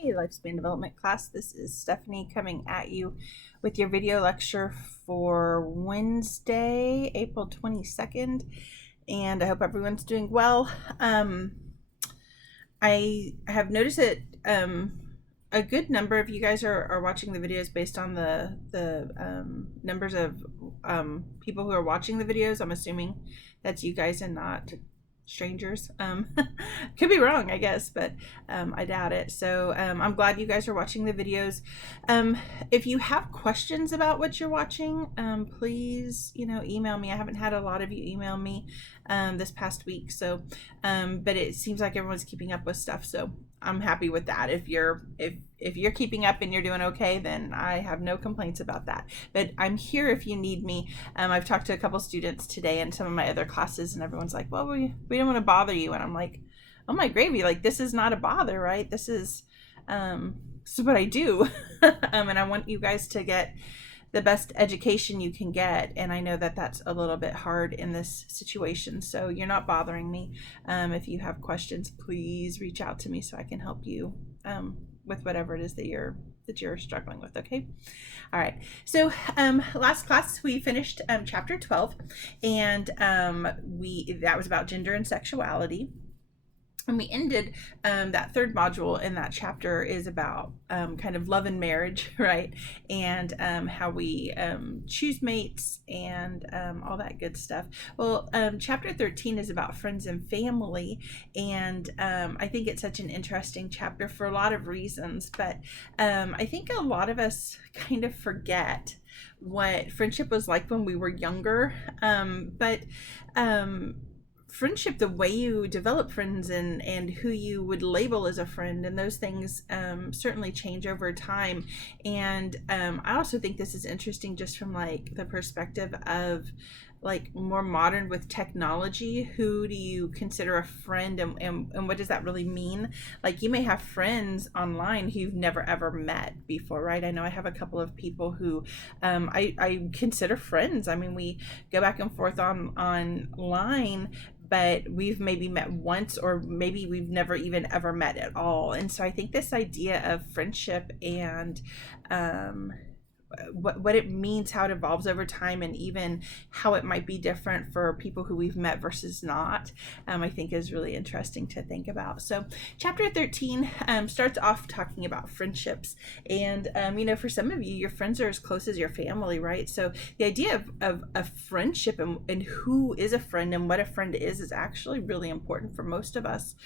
Hey, Lifespan Development class. This is Stephanie coming at you with your video lecture for Wednesday, April 22nd. And I hope everyone's doing well. I have noticed that a good number of you guys are watching the videos based on the numbers of people who are watching the videos. I'm assuming that's you guys and not strangers. Could be wrong, I guess, but I doubt it. So I'm glad you guys are watching the videos. If you have questions about what you're watching, please, email me. I haven't had a lot of you email me this past week, so but it seems like everyone's keeping up with stuff, so I'm happy with that. If you're keeping up and you're doing okay, then I have no complaints about that. But I'm here if you need me. I've talked to a couple students today in some of my other classes, and everyone's like, well, we don't want to bother you. And I'm like, oh my gravy, like this is not a bother, right? This is what I do. And I want you guys to get the best education you can get, and I know that that's a little bit hard in this situation, so you're not bothering me. If you have questions, please reach out to me so I can help you with whatever it is that you're struggling with. Okay. All right, so last class we finished chapter 12, and that was about gender and sexuality. And we ended that third module in that chapter is about kind of love and marriage, right? And how we choose mates and all that good stuff. Well, chapter 13 is about friends and family. And I think it's such an interesting chapter for a lot of reasons. But I think a lot of us kind of forget what friendship was like when we were younger. Friendship, the way you develop friends and who you would label as a friend, and those things certainly change over time. And I also think this is interesting just from like the perspective of like more modern with technology. Who do you consider a friend, and what does that really mean? Like, you may have friends online who you've never ever met before, right? I know I have a couple of people who I consider friends. I mean, we go back and forth online, but we've maybe met once, or maybe we've never even ever met at all. And so I think this idea of friendship and what it means, how it evolves over time, and even how it might be different for people who we've met versus not, I think is really interesting to think about. So chapter 13 starts off talking about friendships, and for some of you, your friends are as close as your family, right? So the idea of a friendship and who is a friend and what a friend is actually really important for most of us.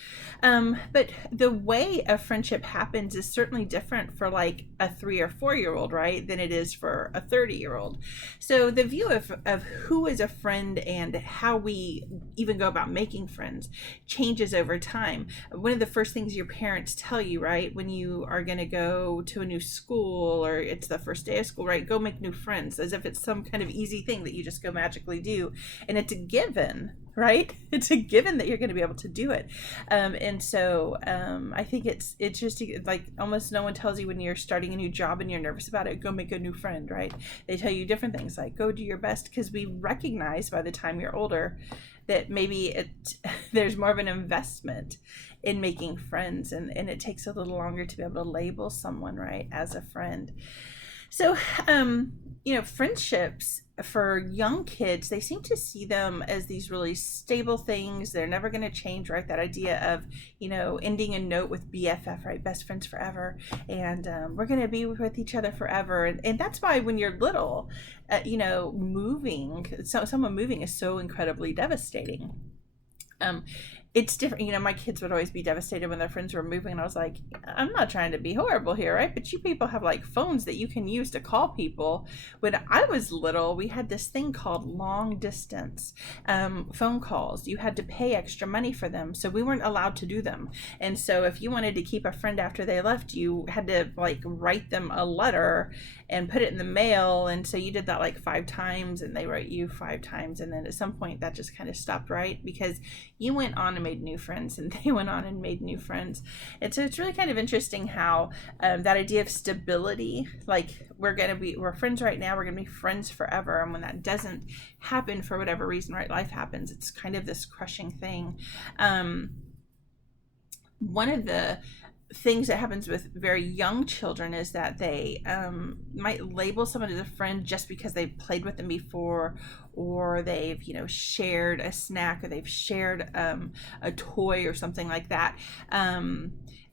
But the way a friendship happens is certainly different for like a 3 or 4 year old, right, than it is for a 30-year-old. So the view of who is a friend and how we even go about making friends changes over time. One of the first things your parents tell you, right, when you are going to go to a new school, or it's the first day of school, right, go make new friends, as if it's some kind of easy thing that you just go magically do. And it's a given, right? It's a given that you're going to be able to do it. And so I think it's interesting, like almost no one tells you when you're starting a new job and you're nervous about it, go make a new friend, right? They tell you different things like go do your best, because we recognize by the time you're older that maybe there's more of an investment in making friends, and it takes a little longer to be able to label someone, right, as a friend. So friendships for young kids, they seem to see them as these really stable things. They're never going to change, right? That idea of, ending a note with BFF, right? Best friends forever. And we're going to be with each other forever. And that's why when you're little, someone moving is so incredibly devastating. It's different. My kids would always be devastated when their friends were moving, and I was like, I'm not trying to be horrible here, right? But you people have like phones that you can use to call people. When I was little, we had this thing called long distance phone calls. You had to pay extra money for them, so we weren't allowed to do them. And so if you wanted to keep a friend after they left, you had to like write them a letter and put it in the mail. And so you did that like 5 times, and they wrote you 5 times. And then at some point that just kind of stopped, right? Because you went on and made new friends, and they went on and made new friends. And so it's really kind of interesting how that idea of stability, like we're friends right now, we're gonna be friends forever, and when that doesn't happen for whatever reason, right, life happens, it's kind of this crushing thing. One of the things that happens with very young children is that they might label someone as a friend just because they've played with them before, or they've shared a snack, or they've shared a toy or something like that,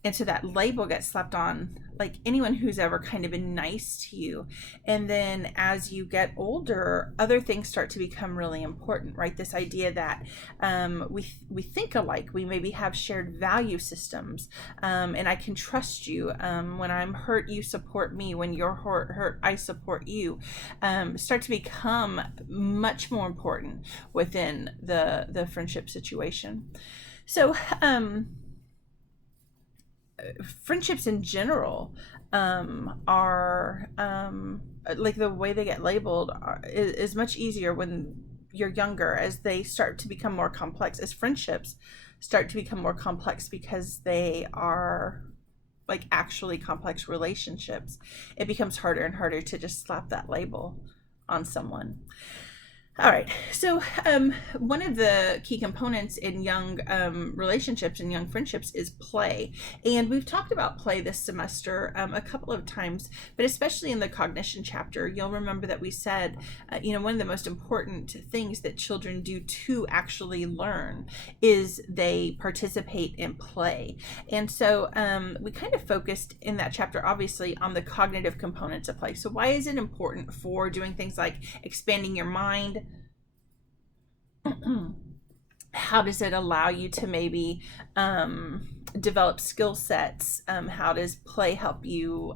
and so that label gets slapped on like anyone who's ever kind of been nice to you. And then as you get older, other things start to become really important, right? This idea that we think alike, we maybe have shared value systems, and I can trust you. When I'm hurt, you support me. When you're hurt, I support you. Start to become much more important within the friendship situation. So friendships in general are like the way they get labeled is much easier when you're younger, as they start to become more complex, as friendships start to become more complex because they are like actually complex relationships. It becomes harder and harder to just slap that label on someone. All right, so one of the key components in young relationships and young friendships is play. And we've talked about play this semester a couple of times, but especially in the cognition chapter, you'll remember that we said, one of the most important things that children do to actually learn is they participate in play. And so we kind of focused in that chapter, obviously, on the cognitive components of play. So why is it important for doing things like expanding your mind? How does it allow you to maybe develop skill sets? How does play help you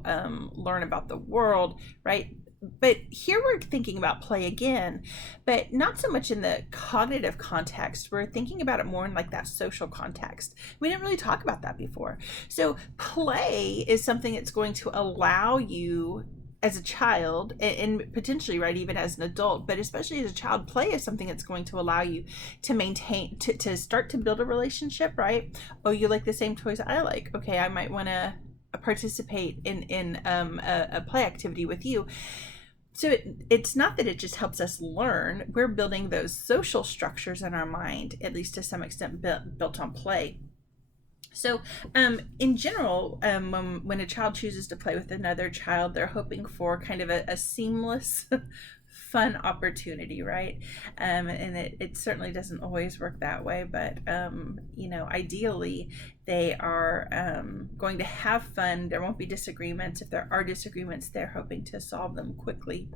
learn about the world, right? But here we're thinking about play again, but not so much in the cognitive context. We're thinking about it more in like that social context. We didn't really talk about that before. So play is something that's going to allow you as a child, and potentially, right, even as an adult, but especially as a child, play is something that's going to allow you to maintain, to start to build a relationship, right? Oh, you like the same toys I like. Okay, I might want to participate in a play activity with you. So it's not that it just helps us learn. We're building those social structures in our mind, at least to some extent, built on play. So in general, when a child chooses to play with another child, they're hoping for kind of a seamless, fun opportunity, right? And it certainly doesn't always work that way, but ideally they are going to have fun. There won't be disagreements. If there are disagreements, they're hoping to solve them quickly.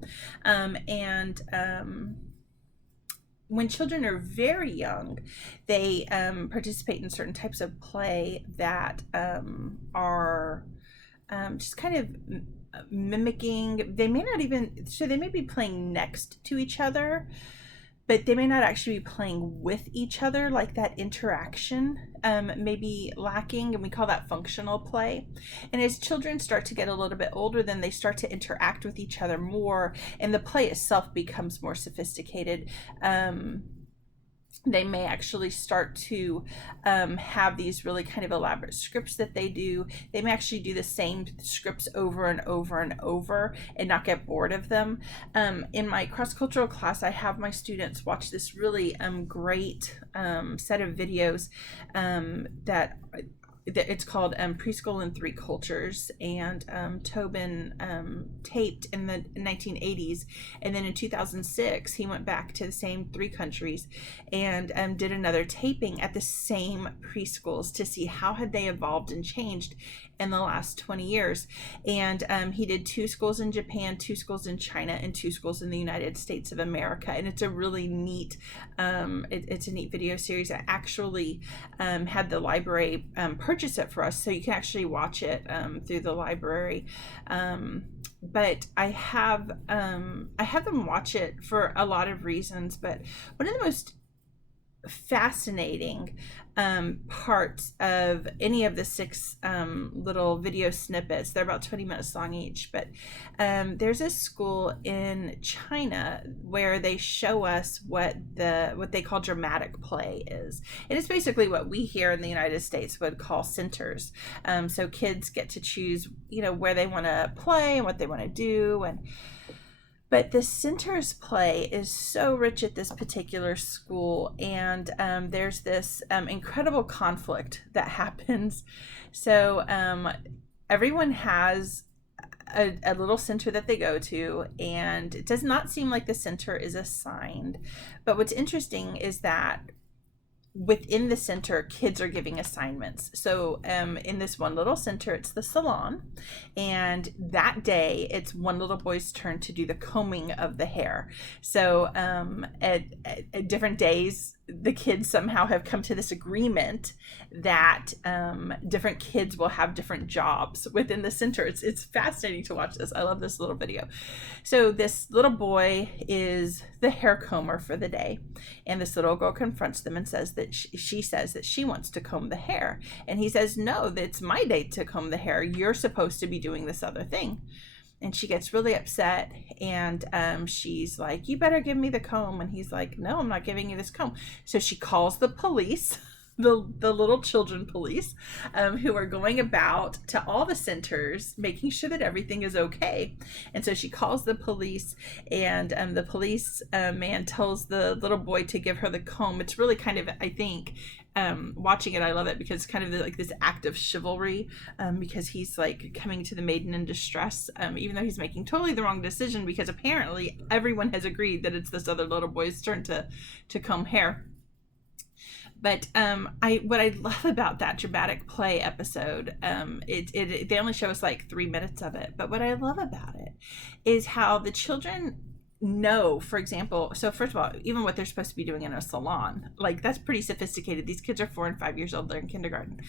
When children are very young, they participate in certain types of play that are just kind of mimicking. They may not even, so they may be playing next to each other, but they may not actually be playing with each other. Like that interaction may be lacking, and we call that functional play. And as children start to get a little bit older, then they start to interact with each other more, and the play itself becomes more sophisticated. They may actually start to have these really kind of elaborate scripts that they do. They may actually do the same scripts over and over and over and not get bored of them. In my cross-cultural class, I have my students watch this really great set of videos that it's called Preschool in Three Cultures, and Tobin taped in the 1980s, and then in 2006 he went back to the same three countries and did another taping at the same preschools to see how had they evolved and changed in the last 20 years. And he did 2 schools in Japan, 2 schools in China, and 2 schools in the United States of America. And it's a really neat, it's a neat video series. I actually had the library purchase it for us, so you can actually watch it through the library. But I have them watch it for a lot of reasons, but one of the most fascinating parts of any of the 6 little video snippets, they're about 20 minutes long each, but there's a school in China where they show us what they call dramatic play is, and it's basically what we here in the United States would call centers. So kids get to choose where they want to play and what they want to do, and But the center's play is so rich at this particular school, and there's this incredible conflict that happens. So everyone has a little center that they go to, and it does not seem like the center is assigned. But what's interesting is that within the center, kids are giving assignments. So in this one little center, it's the salon, and that day it's one little boy's turn to do the combing of the hair. So at different days, the kids somehow have come to this agreement that different kids will have different jobs within the center. It's fascinating to watch this. I love this little video. So this little boy is the hair comber for the day, and this little girl confronts them and says that she says that she wants to comb the hair, and he says, no, that's my day to comb the hair. You're supposed to be doing this other thing. And she gets really upset, and she's like, you better give me the comb. And he's like, no, I'm not giving you this comb. So she calls the police, the little children police, who are going about to all the centers, making sure that everything is okay. And so she calls the police, and the police man tells the little boy to give her the comb. It's really kind of, I think, watching it, I love it because it's kind of like this act of chivalry, because he's like coming to the maiden in distress, even though he's making totally the wrong decision, because apparently everyone has agreed that it's this other little boy's turn to comb hair. But what I love about that dramatic play episode, they only show us like 3 minutes of it, but what I love about it is how the children know, for example, so first of all, even what they're supposed to be doing in a salon, like that's pretty sophisticated. These kids are 4 and 5 years old. They're in kindergarten.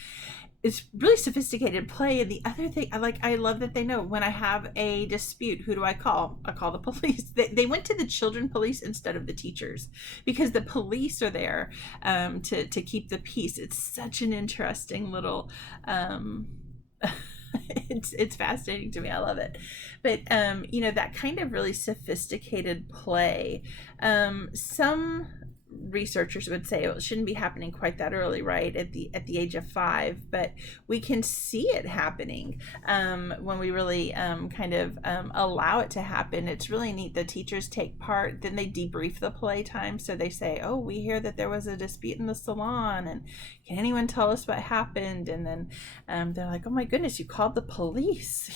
It's really sophisticated play. And the other thing, I love that they know, when I have a dispute, who do I call? I call the police. They went to the children police instead of the teachers, because the police are there to keep the peace. It's such an interesting little it's fascinating to me. I love it. But that kind of really sophisticated play, some researchers would say it shouldn't be happening quite that early, right, at the age of 5, but we can see it happening when we really allow it to happen. It's really neat. The teachers take part, then they debrief the playtime. So they say, oh, we hear that there was a dispute in the salon, and can anyone tell us what happened? And then they're like, oh my goodness, you called the police.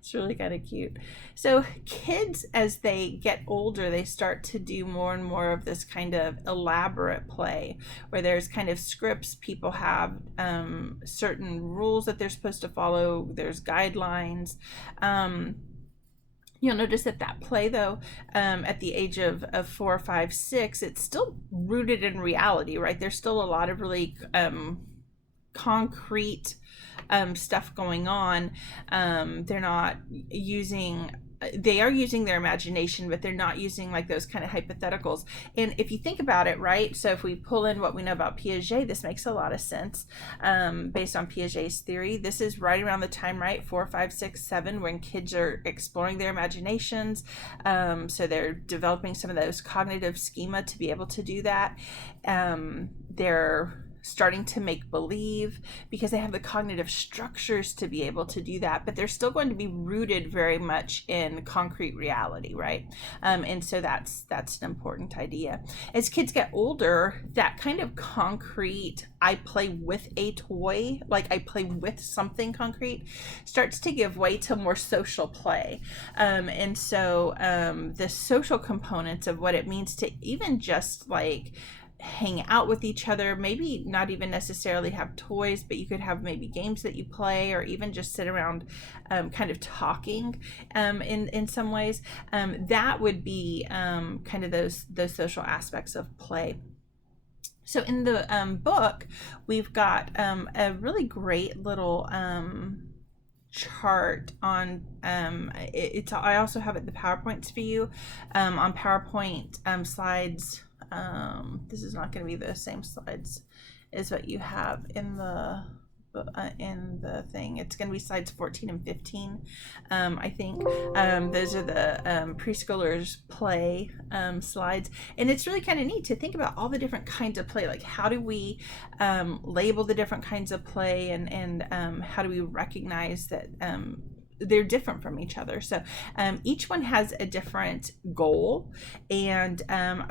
It's really kind of cute. So kids, as they get older, they start to do more and more of this kind of elaborate play, where there's kind of scripts. People have certain rules that they're supposed to follow. There's guidelines. You'll notice that play, though, at the age of 4, 5, 6, it's still rooted in reality, right? There's still a lot of really concrete stuff going on. They're not using, they are using their imagination, but they're not using like those kind of hypotheticals. And if you think about it, right, so if we pull in what we know about Piaget, this makes a lot of sense based on Piaget's theory. This is right around the time, right, 4, 5, 6, 7, when kids are exploring their imaginations. So they're developing some of those cognitive schema to be able to do that. They're starting to make believe because they have the cognitive structures to be able to do that, but they're still going to be rooted very much in concrete reality, right? And so that's an important idea. As kids get older, that kind of concrete, I play with a toy, like I play with something concrete, starts to give way to more social play. And so the social components of what it means to even just like hang out with each other, maybe not even necessarily have toys, but you could have maybe games that you play, or even just sit around kind of talking in some ways. That would be kind of those social aspects of play. So in the book, we've got a really great little chart on I also have it the PowerPoints for you on PowerPoint slides. This is not going to be the same slides as what you have in the thing. It's going to be slides 14 and 15. I think those are the preschoolers play slides, and it's really kind of neat to think about all the different kinds of play. Like, how do we label the different kinds of play, and how do we recognize that they're different from each other. So each one has a different goal. And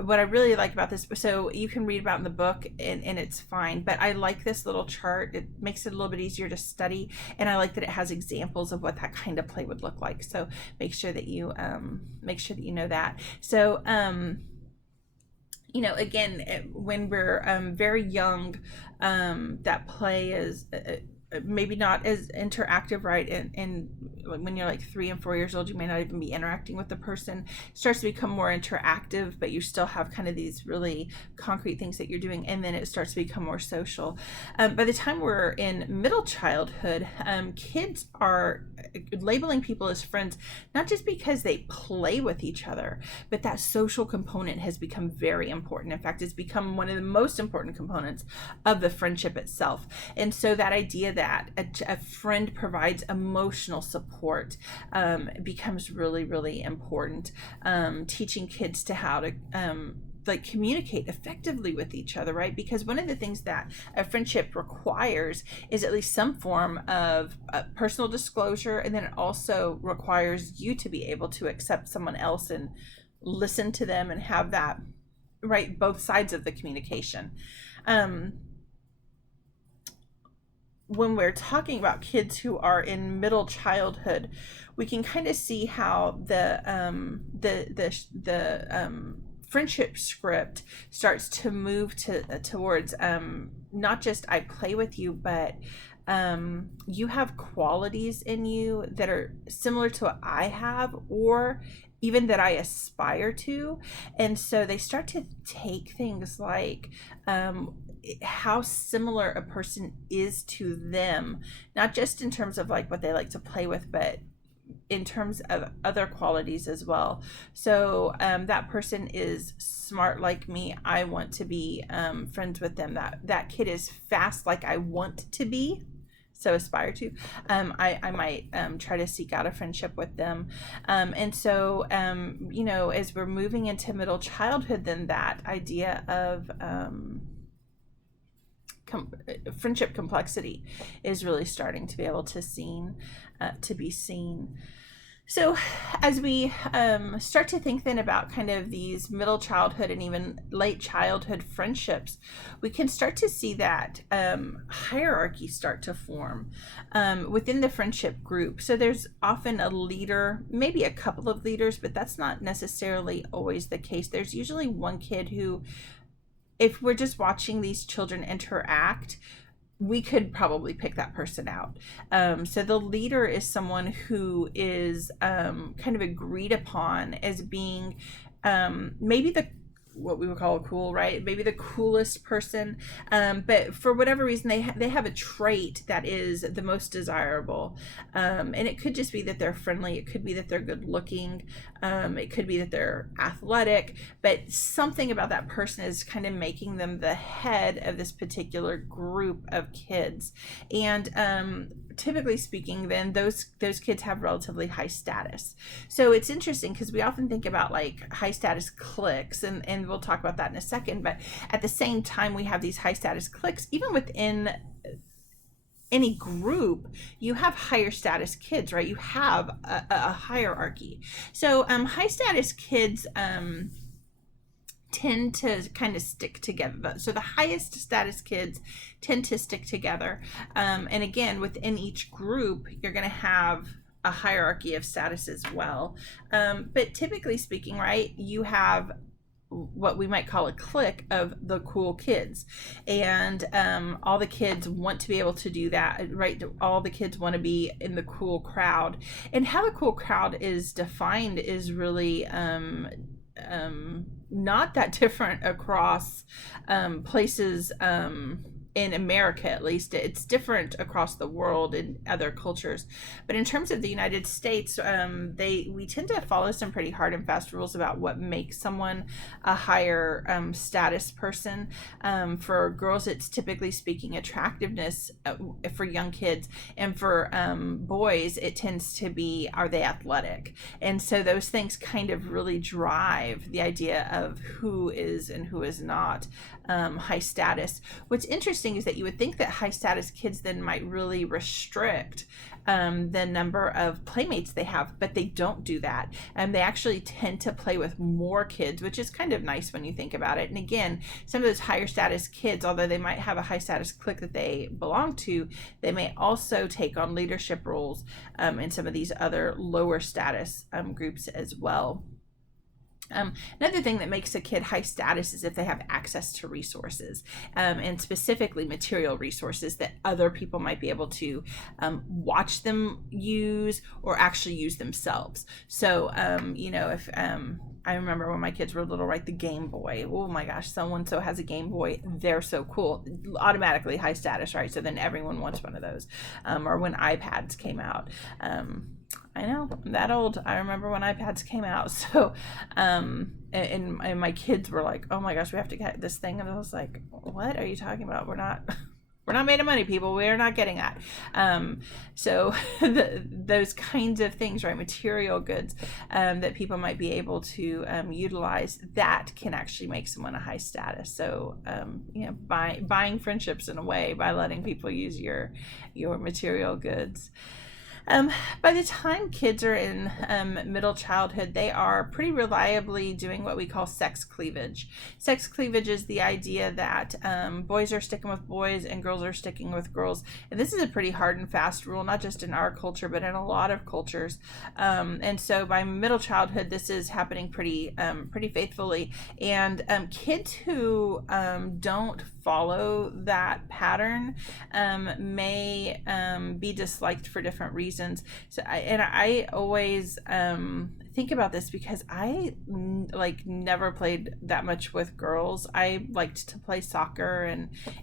what I really like about this, so you can read about in the book, and it's fine, but I like this little chart. It makes it a little bit easier to study, and I like that it has examples of what that kind of play would look like. So make sure that you know that. So again, when we're very young, that play is maybe not as interactive, right? And when you're like 3 and 4 years old, you may not even be interacting with the person. It starts to become more interactive, but you still have kind of these really concrete things that you're doing, and then it starts to become more social. By the time we're in middle childhood, kids are labeling people as friends, not just because they play with each other, but that social component has become very important. In fact, it's become one of the most important components of the friendship itself. And so that idea that a friend provides emotional support becomes really, really important. Teaching kids to how to communicate effectively with each other, right? Because one of the things that a friendship requires is at least some form of personal disclosure, and then it also requires you to be able to accept someone else and listen to them and have that, right, both sides of the communication. When we're talking about kids who are in middle childhood, we can kind of see how the friendship script starts to move towards not just I play with you, but you have qualities in you that are similar to what I have, or even that I aspire to. And so they start to take things like how similar a person is to them, not just in terms of like what they like to play with, but in terms of other qualities as well. So that person is smart like me, I want to be friends with them. That kid is fast like I want to be, so aspire to. I might try to seek out a friendship with them. And so as we're moving into middle childhood, then that idea of friendship complexity is really starting to be able to be seen. So as we start to think then about kind of these middle childhood and even late childhood friendships, we can start to see that hierarchy start to form within the friendship group. So there's often a leader, maybe a couple of leaders, but that's not necessarily always the case. There's usually one kid who, if we're just watching these children interact, we could probably pick that person out. So the leader is someone who is kind of agreed upon as being maybe what we would call cool, right? Maybe the coolest person, but for whatever reason they have a trait that is the most desirable, and it could just be that they're friendly, it could be that they're good looking, it could be that they're athletic, but something about that person is kind of making them the head of this particular group of kids. And typically speaking, then those kids have relatively high status. So it's interesting because we often think about like high status cliques, and we'll talk about that in a second, but at the same time we have these high status cliques. Even within any group, you have higher status kids, right? You have a hierarchy. So high status kids tend to kind of stick together. So the highest status kids tend to stick together. And again, within each group, you're going to have a hierarchy of status as well. But typically speaking, right, you have what we might call a clique of the cool kids, and all the kids want to be able to do that, right? All the kids want to be in the cool crowd. And how the cool crowd is defined is really not that different across places in America. At least it's different across the world in other cultures, but in terms of the United States, we tend to follow some pretty hard and fast rules about what makes someone a higher status person. For girls, it's typically speaking attractiveness for young kids, and for boys it tends to be, are they athletic? And so those things kind of really drive the idea of who is and who is not high status. What's interesting interesting is that you would think that high status kids then might really restrict the number of playmates they have, but they don't do that. And they actually tend to play with more kids, which is kind of nice when you think about it. And again, some of those higher status kids, although they might have a high status clique that they belong to, they may also take on leadership roles in some of these other lower status groups as well. Another thing that makes a kid high status is if they have access to resources, and specifically material resources that other people might be able to watch them use or actually use themselves. So, if I remember when my kids were little, right, the Game Boy. Oh my gosh, so has a Game Boy. They're so cool. Automatically high status, right? So then everyone wants one of those. Or when iPads came out. I know, I'm that old. I remember when iPads came out. So, and my kids were like, "Oh my gosh, we have to get this thing." And I was like, "What are you talking about? We're not made of money, people. We're not getting that." So those kinds of things, right? Material goods that people might be able to utilize, that can actually make someone a high status. So, buying friendships in a way by letting people use your material goods. By the time kids are in middle childhood, they are pretty reliably doing what we call sex cleavage. Sex cleavage is the idea that boys are sticking with boys and girls are sticking with girls. And this is a pretty hard and fast rule, not just in our culture, but in a lot of cultures. And so by middle childhood, this is happening pretty faithfully. And kids who don't follow that pattern may be disliked for different reasons. So I always think about this because I never played that much with girls. I liked to play soccer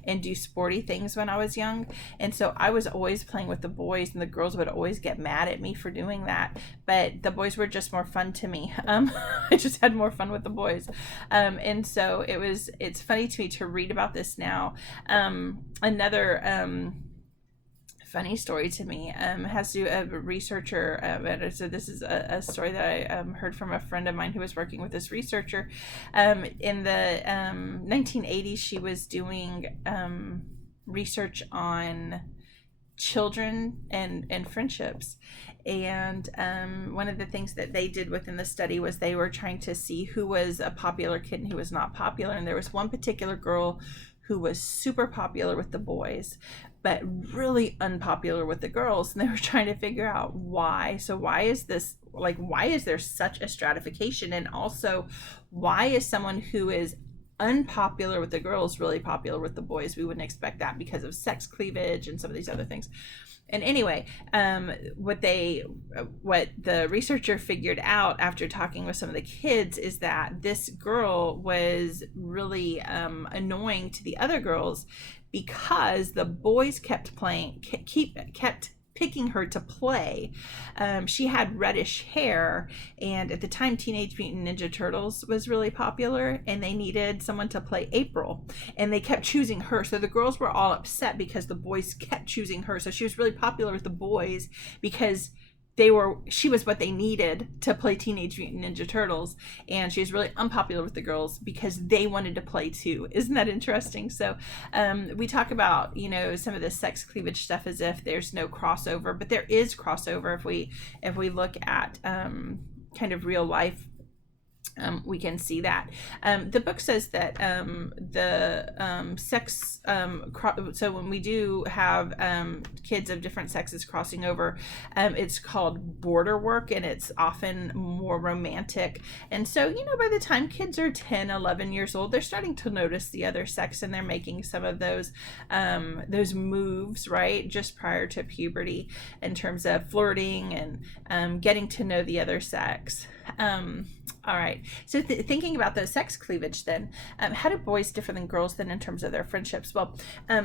and do sporty things when I was young, and so I was always playing with the boys, and the girls would always get mad at me for doing that. But the boys were just more fun to me. I just had more fun with the boys, and so it's funny to me to read about this now. Another funny story to me has to do a researcher, so this is a story that I heard from a friend of mine who was working with this researcher. In the 1980s, she was doing research on children and friendships, and one of the things that they did within the study was they were trying to see who was a popular kid and who was not popular. And there was one particular girl who was super popular with the boys, but really unpopular with the girls. And they were trying to figure out why. So why is this, why is there such a stratification? And also, why is someone who is unpopular with the girls really popular with the boys? We wouldn't expect that because of sex cleavage and some of these other things. And anyway, what the researcher figured out after talking with some of the kids is that this girl was really annoying to the other girls because the boys kept picking her to play. She had reddish hair, and at the time Teenage Mutant Ninja Turtles was really popular, and they needed someone to play April, and they kept choosing her. So the girls were all upset because the boys kept choosing her. So she was really popular with the boys because she was what they needed to play Teenage Mutant Ninja Turtles, and she was really unpopular with the girls because they wanted to play too. Isn't that interesting? So we talk about some of the sex cleavage stuff as if there's no crossover, but there is crossover if we look at kind of real life. We can see that. The book says that the sex, so when we do have kids of different sexes crossing over, it's called border work, and it's often more romantic. And so, by the time kids are 10, 11 years old, they're starting to notice the other sex, and they're making some of those moves, right, just prior to puberty in terms of flirting and getting to know the other sex. All right. So thinking about the sex cleavage then, how do boys differ than girls then in terms of their friendships? Well,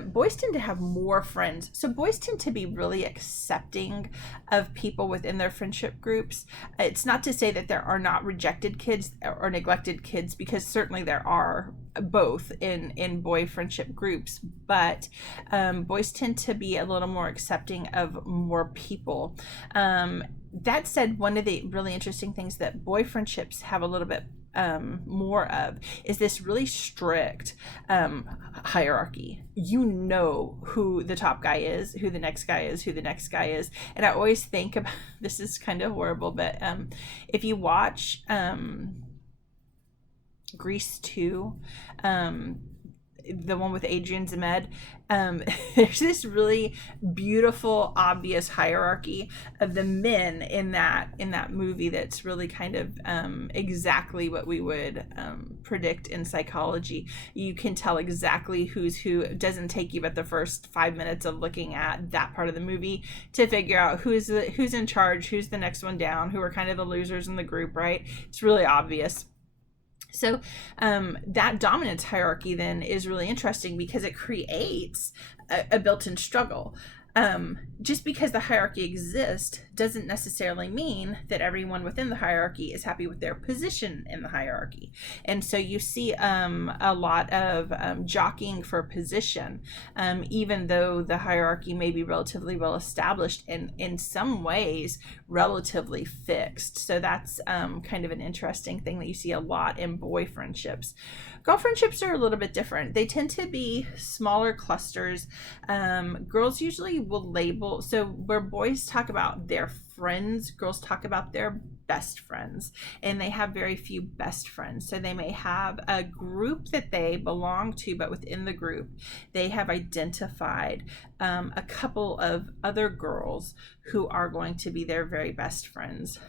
boys tend to have more friends. So boys tend to be really accepting of people within their friendship groups. It's not to say that there are not rejected kids or neglected kids, because certainly there are both in boy friendship groups, but boys tend to be a little more accepting of more people. That said, one of the really interesting things that boy friendships have a little bit more of is this really strict hierarchy. You know who the top guy is, who the next guy is, who the next guy is. And I always think about, this is kind of horrible, but if you watch Grease 2, the one with Adrian Zmed, there's this really beautiful, obvious hierarchy of the men in that movie that's really kind of exactly what we would predict in psychology. You can tell exactly who's who. It doesn't take you but the first 5 minutes of looking at that part of the movie to figure out who's in charge, who's the next one down, who are kind of the losers in the group, right? It's really obvious. So that dominance hierarchy then is really interesting because it creates a built-in struggle. Just because the hierarchy exists doesn't necessarily mean that everyone within the hierarchy is happy with their position in the hierarchy. And so you see a lot of jockeying for position, even though the hierarchy may be relatively well established and in some ways relatively fixed. So that's kind of an interesting thing that you see a lot in boy friendships. Girl friendships are a little bit different. They tend to be smaller clusters. Girls usually will label, so where boys talk about their friends, girls talk about their best friends, and they have very few best friends. So they may have a group that they belong to, but within the group they have identified a couple of other girls who are going to be their very best friends.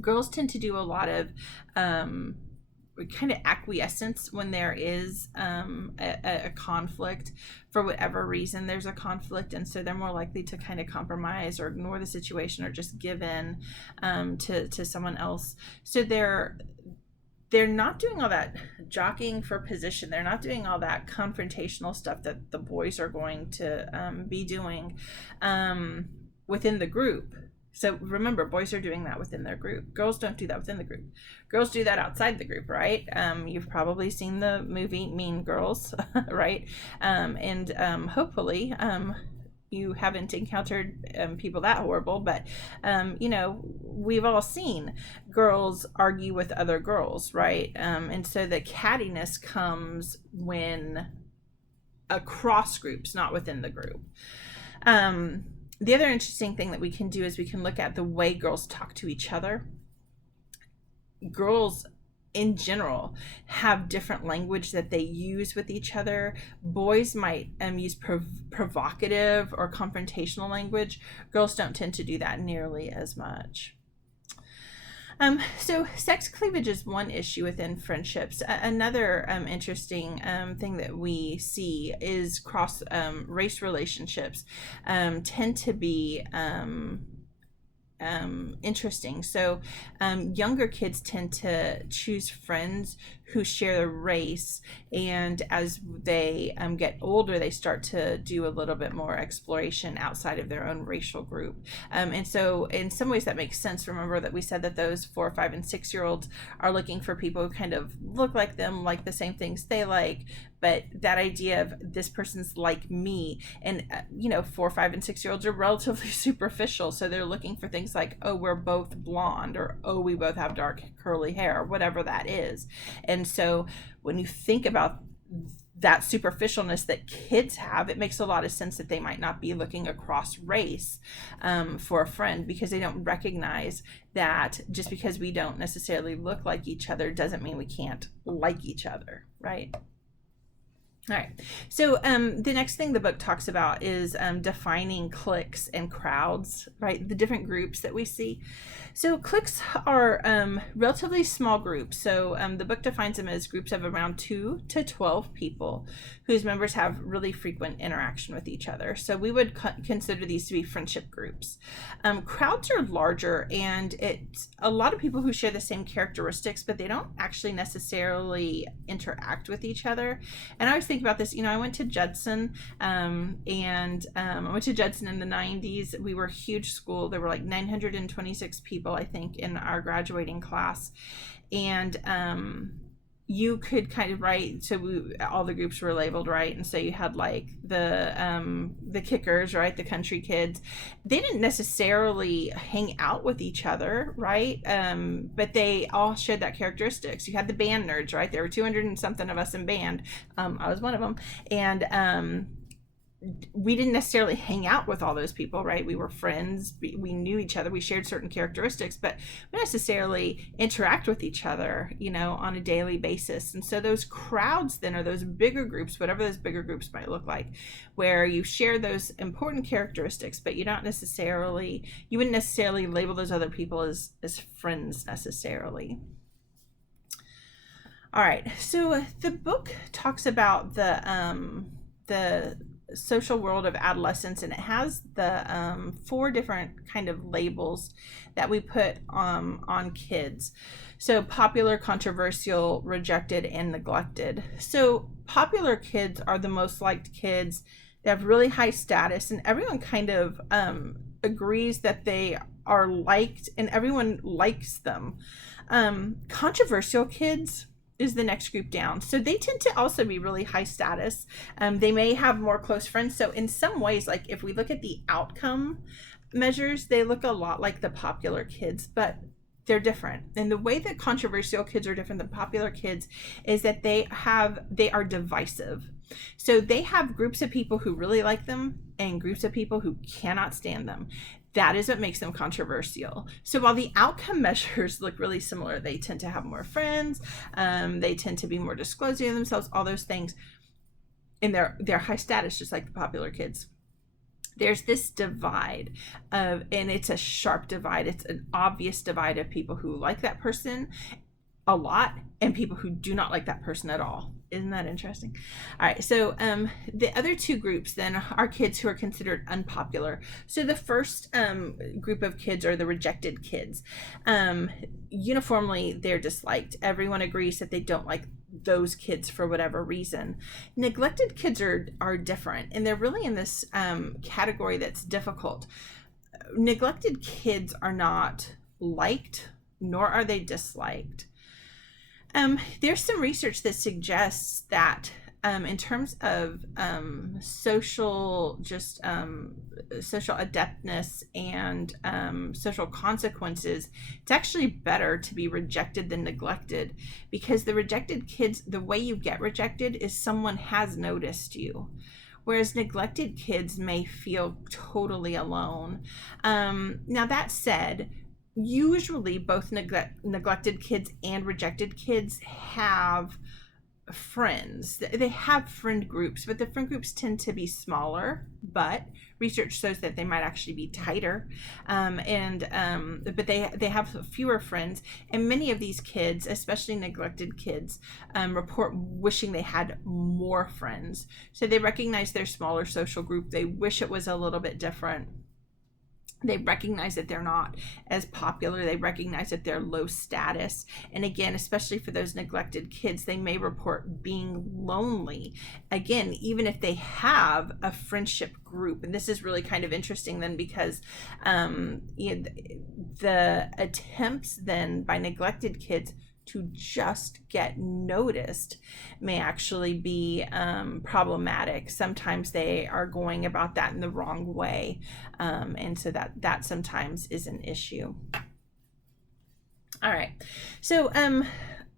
Girls tend to do a lot of kind of acquiescence when there is a conflict. For whatever reason there's a conflict, and so they're more likely to kind of compromise or ignore the situation or just give in to someone else. So they're not doing all that jockeying for position. They're not doing all that confrontational stuff that the boys are going to be doing within the group. So remember, boys are doing that within their group. Girls don't do that within the group. Girls do that outside the group, right? You've probably seen the movie Mean Girls, right? And hopefully you haven't encountered people that horrible, but we've all seen girls argue with other girls, right? And so the cattiness comes when across groups, not within the group. The other interesting thing that we can do is we can look at the way girls talk to each other. Girls in general have different language that they use with each other. Boys might use provocative or confrontational language. Girls don't tend to do that nearly as much. So sex cleavage is one issue within friendships. Another interesting thing that we see is cross race relationships tend to be interesting. So younger kids tend to choose friends who share the race, and as they get older they start to do a little bit more exploration outside of their own racial group, and so in some ways that makes sense. Remember that we said that those 4, 5, and 6-year-olds are looking for people who kind of look like them, like the same things they like, but that idea of this person's like me, and 4, 5, and 6-year-olds are relatively superficial, so they're looking for things like, oh, we're both blonde, or oh, we both have dark curly hair, whatever that is. And so when you think about that superficialness that kids have, it makes a lot of sense that they might not be looking across race for a friend, because they don't recognize that just because we don't necessarily look like each other doesn't mean we can't like each other, right? All right, so the next thing the book talks about is defining cliques and crowds, right? The different groups that we see. So cliques are relatively small groups. So the book defines them as groups of around 2 to 12 people whose members have really frequent interaction with each other. So we would consider these to be friendship groups. Crowds are larger, and it's a lot of people who share the same characteristics, but they don't actually necessarily interact with each other. And I always think about this, I went to Judson, and I went to Judson in the 90s. We were a huge school. There were like 926 people, I think, in our graduating class. And you could kind of write, so all the groups were labeled, right? And so you had like the kickers, right? The country kids. They didn't necessarily hang out with each other, right? But they all shared that characteristics. You had the band nerds, right? There were 200 and something of us in band. I was one of them. And we didn't necessarily hang out with all those people, right? We were friends, we knew each other, we shared certain characteristics, but we necessarily interact with each other, you know, on a daily basis. And so those crowds then, or those bigger groups, whatever those bigger groups might look like, where you share those important characteristics, but you wouldn't necessarily label those other people as friends necessarily. All right, so the book talks about the social world of adolescence, and it has the 4 different kind of labels that we put on kids. So popular, controversial, rejected, and neglected. So popular kids are the most liked kids. They have really high status, and everyone kind of agrees that they are liked, and everyone likes them. Controversial kids is the next group down. So they tend to also be really high status. They may have more close friends. So in some ways, like if we look at the outcome measures, they look a lot like the popular kids, but they're different. And the way that controversial kids are different than popular kids is that they are divisive. So they have groups of people who really like them and groups of people who cannot stand them. That is what makes them controversial. So while the outcome measures look really similar, they tend to have more friends, they tend to be more disclosing of themselves, all those things, and they're high status, just like the popular kids. There's this divide and it's a sharp divide. It's an obvious divide of people who like that person a lot and people who do not like that person at all. Isn't that interesting? All right, so the other 2 groups then are kids who are considered unpopular. So the first group of kids are the rejected kids. Uniformly, they're disliked. Everyone agrees that they don't like those kids for whatever reason. Neglected kids are different, and they're really in this category that's difficult. Neglected kids are not liked, nor are they disliked. There's some research that suggests that in terms of social adeptness and social consequences, it's actually better to be rejected than neglected, because the rejected kids, the way you get rejected is someone has noticed you. Whereas neglected kids may feel totally alone. Now that said, usually both neglected kids and rejected kids have friends. They have friend groups, but the friend groups tend to be smaller, but research shows that they might actually be tighter. But they have fewer friends, and many of these kids, especially neglected kids, report wishing they had more friends. So they recognize their smaller social group. They wish it was a little bit different. They recognize that they're not as popular. They recognize that they're low status. And again, especially for those neglected kids, they may report being lonely. Again, even if they have a friendship group. And this is really kind of interesting then, because the attempts then by neglected kids to just get noticed may actually be problematic. Sometimes they are going about that in the wrong way, and so that sometimes is an issue. All right, so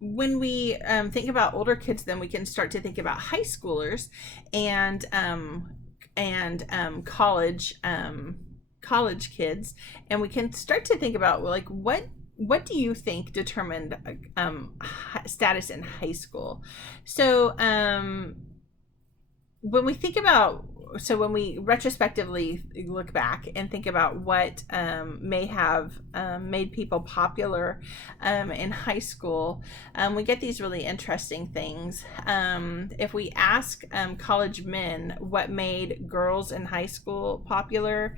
when we think about older kids, then we can start to think about high schoolers and college kids, and we can start to think about, like, what do you think determined status in high school? So when we retrospectively look back and think about what may have made people popular in high school, we get these really interesting things. If we ask college men what made girls in high school popular,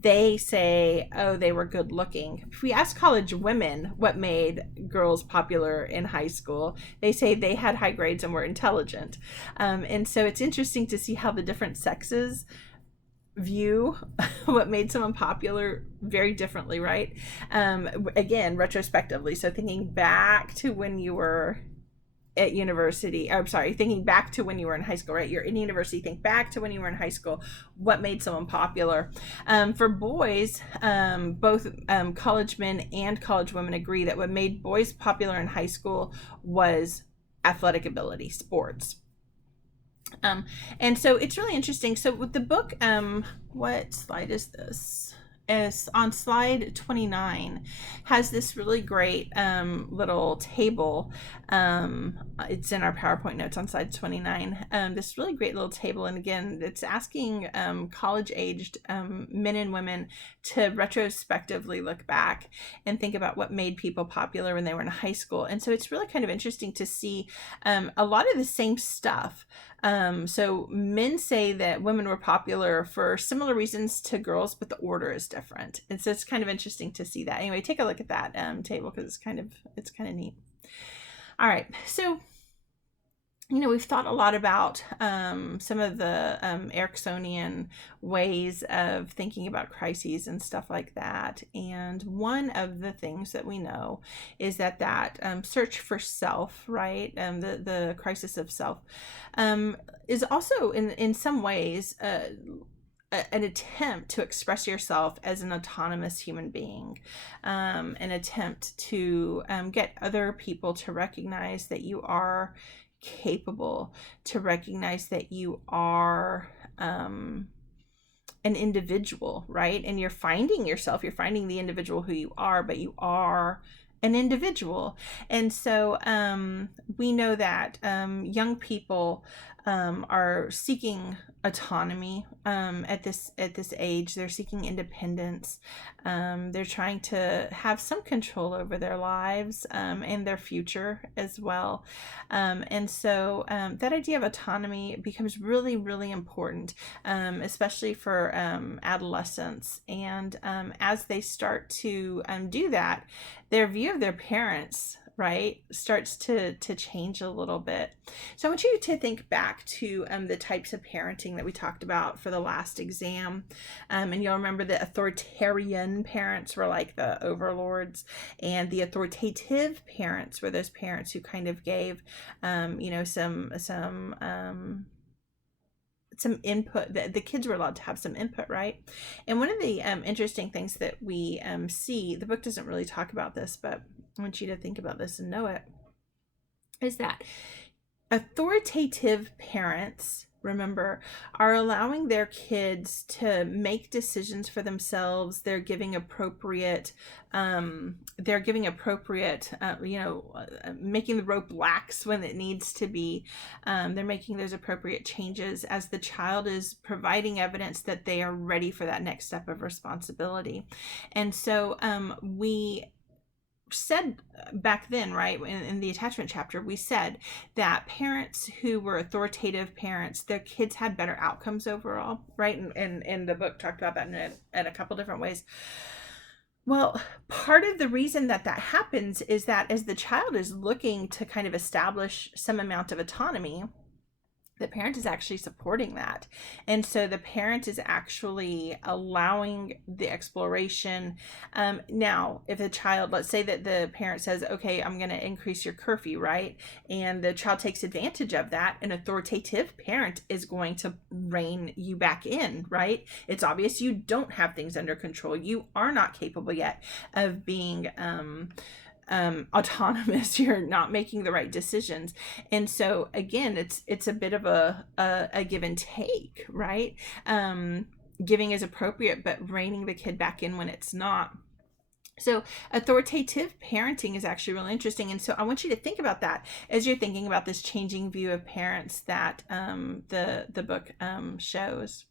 they say, oh, they were good looking. If we ask college women what made girls popular in high school, they say they had high grades and were intelligent. And so it's interesting to see how the different sexes view what made someone popular very differently, right? Again, retrospectively. So thinking back to when you were at university. I'm sorry, thinking back to when you were in high school, right? You're in university, think back to when you were in high school. What made someone popular? For boys, both college men and college women agree that what made boys popular in high school was athletic ability, sports. And so it's really interesting. So with the book, what slide is this? Is on slide 29, has this really great little table. It's in our PowerPoint notes on slide 29. This really great little table, and again, it's asking college-aged men and women to retrospectively look back and think about what made people popular when they were in high school. And so it's really kind of interesting to see a lot of the same stuff. So men say that women were popular for similar reasons to girls, but the order is different. And so it's kind of interesting to see that. Anyway, take a look at that table, because it's kind of neat. All right, so we've thought a lot about some of the Ericksonian ways of thinking about crises and stuff like that. And one of the things that we know is that search for self, right? The crisis of self is also in some ways an attempt to express yourself as an autonomous human being, an attempt to get other people to recognize that you are capable, to recognize that you are an individual, right? And you're finding yourself, you're finding the individual who you are, but you are an individual. And so we know that young people are seeking autonomy at this age. They're seeking independence. They're trying to have some control over their lives and their future as well. And so that idea of autonomy becomes really, really important, especially for adolescents. And as they start to do that, their view of their parents, right, starts to change a little bit. So I want you to think back to the types of parenting that we talked about for the last exam. And you'll remember the authoritarian parents were like the overlords, and the authoritative parents were those parents who kind of gave, some input. The kids were allowed to have some input, right? And one of the interesting things that we see, the book doesn't really talk about this, but I want you to think about this and know it, is that authoritative parents, remember, are allowing their kids to make decisions for themselves. They're giving appropriate, making the rope lax when it needs to be. They're making those appropriate changes as the child is providing evidence that they are ready for that next step of responsibility. And so we said back then, right, in the attachment chapter, we said that parents who were authoritative parents, their kids had better outcomes overall, right? And the book talked about that in a couple different ways. Well, part of the reason that happens is that as the child is looking to kind of establish some amount of autonomy, the parent is actually supporting that. And so the parent is actually allowing the exploration. Now, if the child, let's say that the parent says, okay, I'm going to increase your curfew, right? And the child takes advantage of that. An authoritative parent is going to rein you back in, right? It's obvious you don't have things under control. You are not capable yet of being autonomous. You're not making the right decisions. And so again, it's a bit of a give and take, right? Giving is appropriate, but reining the kid back in when it's not. So authoritative parenting is actually really interesting. And so I want you to think about that as you're thinking about this changing view of parents that the book shows.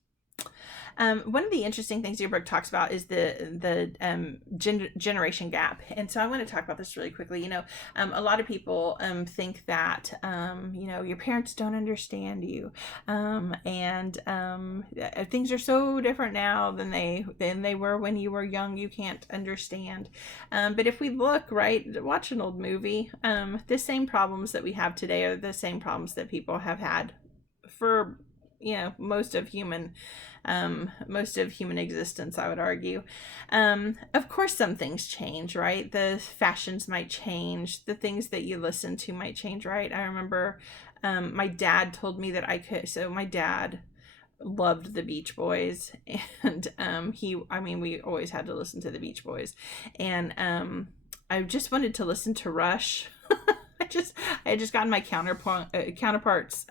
One of the interesting things your book talks about is the generation gap. And so I want to talk about this really quickly. A lot of people think that, your parents don't understand you. And things are so different now than they were when you were young. You can't understand. But if we look, right, watch an old movie, the same problems that we have today are the same problems that people have had for most of human existence, I would argue. Of course, some things change, right? The fashions might change. The things that you listen to might change, right? I remember my dad told me that I could. So my dad loved the Beach Boys, and we always had to listen to the Beach Boys, and I just wanted to listen to Rush. I had just gotten my counterparts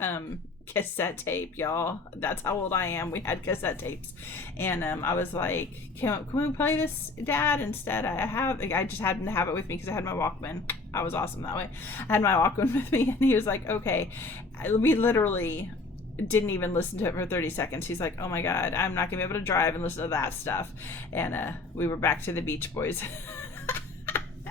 cassette tape, y'all. That's how old I am. We had cassette tapes, and I was like, can we play this, Dad? Instead, I just happened to have it with me because I had my Walkman. I was awesome that way. I had my Walkman with me, and he was like, okay. We literally didn't even listen to it for 30 seconds. He's like, oh my God, I'm not gonna be able to drive and listen to that stuff. And we were back to the Beach Boys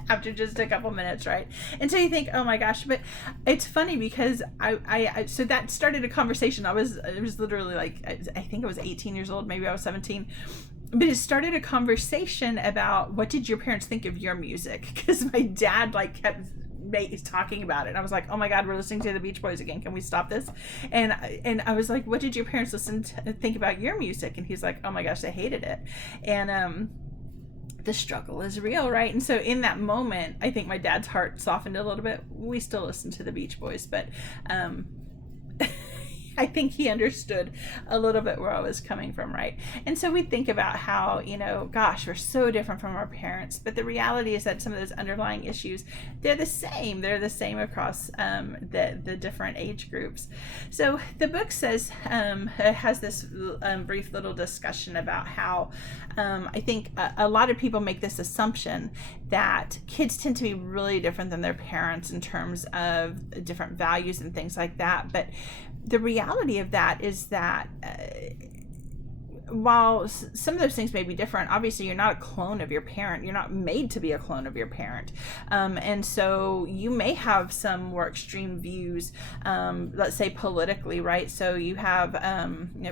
after just a couple minutes, right? And so you think, oh my gosh. But it's funny because I so that started a conversation. It was literally like, I think I was 18 years old, maybe I was 17, but it started a conversation about, what did your parents think of your music? Because my dad kept talking about it, and I was like, oh my God, we're listening to the Beach Boys again, can we stop this? And I was like, what did your parents think about your music? And he's like, oh my gosh, they hated it. And the struggle is real, right? And so in that moment, I think my dad's heart softened a little bit. We still listen to the Beach Boys, but I think he understood a little bit where I was coming from, right? And so we think about how, gosh, we're so different from our parents, but the reality is that some of those underlying issues, they're the same. They're the same across the different age groups. So the book says, it has this brief little discussion about how I think a lot of people make this assumption that kids tend to be really different than their parents in terms of different values and things like that. But the reality of that is that while some of those things may be different, obviously you're not a clone of your parent. You're not made to be a clone of your parent. And so you may have some more extreme views, let's say politically, right? So you have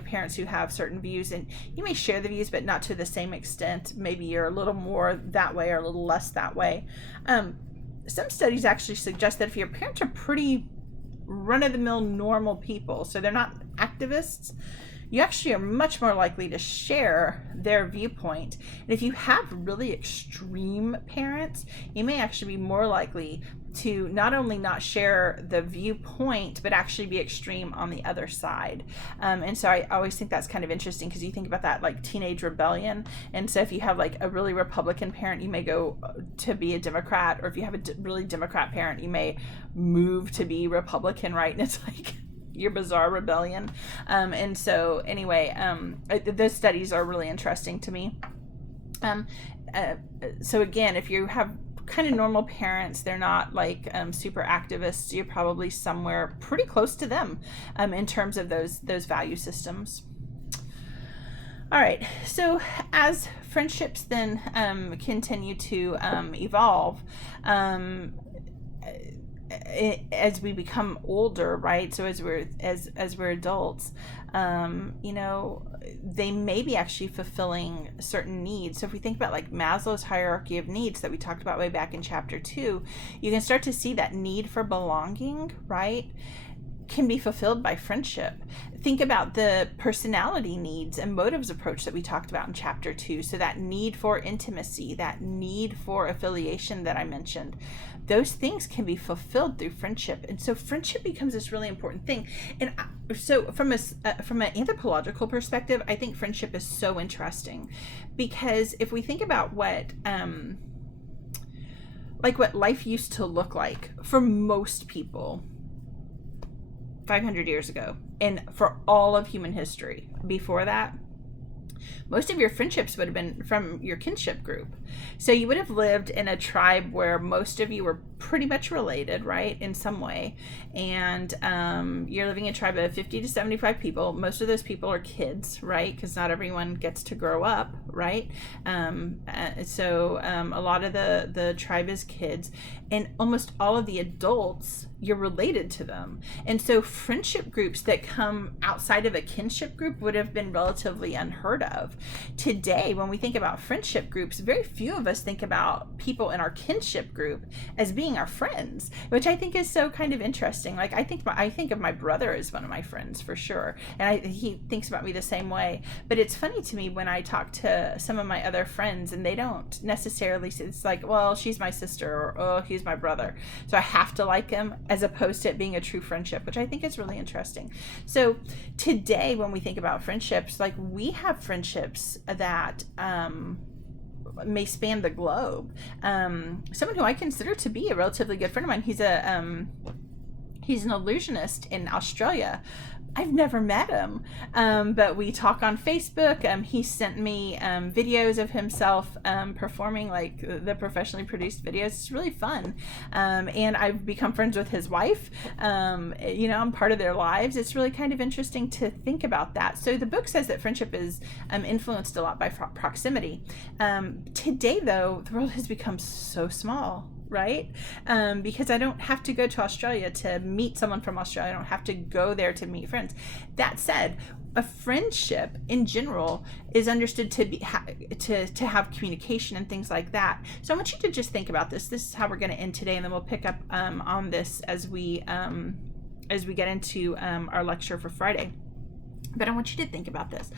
parents who have certain views, and you may share the views, but not to the same extent. Maybe you're a little more that way or a little less that way. Some studies actually suggest that if your parents are pretty run-of-the-mill normal people, so they're not activists, you actually are much more likely to share their viewpoint. And if you have really extreme parents, you may actually be more likely to not only not share the viewpoint, but actually be extreme on the other side. And so I always think that's kind of interesting, because you think about that like teenage rebellion. And so if you have like a really Republican parent, you may go to be a Democrat, or if you have a really Democrat parent, you may move to be Republican, right? And it's like your bizarre rebellion. And so anyway, those studies are really interesting to me. So again, if you have kind of normal parents, they're not like super activists, you're probably somewhere pretty close to them in terms of those value systems. All right, so as friendships then continue to evolve, as we become older, right? So as we're adults, they may be actually fulfilling certain needs. So if we think about like Maslow's hierarchy of needs that we talked about way back in chapter 2, you can start to see that need for belonging, right, can be fulfilled by friendship. Think about the personality needs and motives approach that we talked about in chapter 2. So that need for intimacy, that need for affiliation that I mentioned, those things can be fulfilled through friendship. And so friendship becomes this really important thing. And so from an anthropological perspective, I think friendship is so interesting, because if we think about what life used to look like for most people 500 years ago, and for all of human history before that, most of your friendships would have been from your kinship group. So you would have lived in a tribe where most of you were pretty much related, right, in some way. And you're living in a tribe of 50 to 75 people. Most of those people are kids, right, because not everyone gets to grow up, right? So a lot of the tribe is kids. And almost all of the adults you're related to them. And so friendship groups that come outside of a kinship group would have been relatively unheard of. Today, when we think about friendship groups, very few of us think about people in our kinship group as being our friends, which I think is so kind of interesting. Like I think of my brother as one of my friends for sure, and he thinks about me the same way. But it's funny to me when I talk to some of my other friends, and they don't necessarily say, it's like, well, she's my sister, or oh, he's my brother, so I have to like him, as opposed to it being a true friendship, which I think is really interesting. So today, when we think about friendships, like we have friendships that may span the globe. Someone who I consider to be a relatively good friend of mine, he's an illusionist in Australia. I've never met him, but we talk on Facebook. He sent me videos of himself performing like the professionally produced videos. It's really fun, and I've become friends with his wife. I'm part of their lives. It's really kind of interesting to think about that. So the book says that friendship is influenced a lot by proximity. Today, though, the world has become so small, right? Because I don't have to go to Australia to meet someone from Australia. I don't have to go there to meet friends. That said, a friendship in general is understood to be to have communication and things like that. So I want you to just think about this. This is how we're going to end today, and then we'll pick up on this as we get into our lecture for Friday. But I want you to think about this.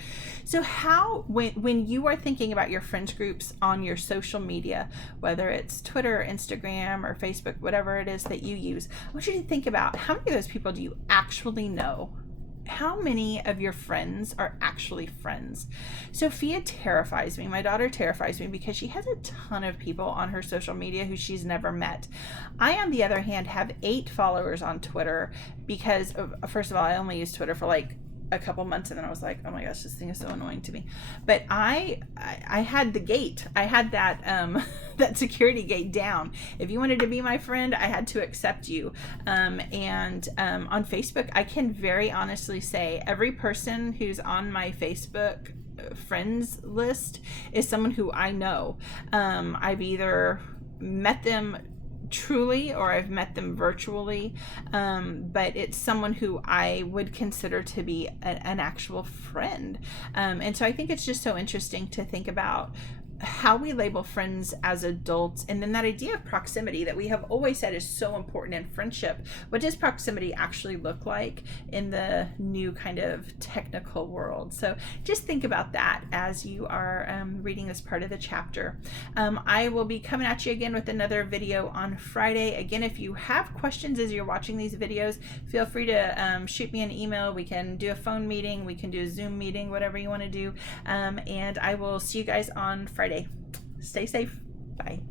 So how, when you are thinking about your friends groups on your social media, whether it's Twitter, Instagram, or Facebook, whatever it is that you use, I want you to think about how many of those people do you actually know? How many of your friends are actually friends? Sophia terrifies me. My daughter terrifies me because she has a ton of people on her social media who she's never met. I, on the other hand, have 8 followers on Twitter because, first of all, I only use Twitter for like a couple months, and then I was like, oh my gosh, this thing is so annoying to me. But I had the gate. I had that that security gate down. If you wanted to be my friend, I had to accept you. And on Facebook, I can very honestly say every person who's on my Facebook friends list is someone who I know. I've either met them truly or I've met them virtually, but it's someone who I would consider to be an actual friend. And so I think it's just so interesting to think about how we label friends as adults, and then that idea of proximity that we have always said is so important in friendship. What does proximity actually look like in the new kind of technical world? So just think about that as you are reading this part of the chapter. I will be coming at you again with another video on Friday. Again, if you have questions as you're watching these videos, feel free to shoot me an email. We can do a phone meeting, we can do a Zoom meeting, whatever you want to do. And I will see you guys on Friday. Stay safe. Bye.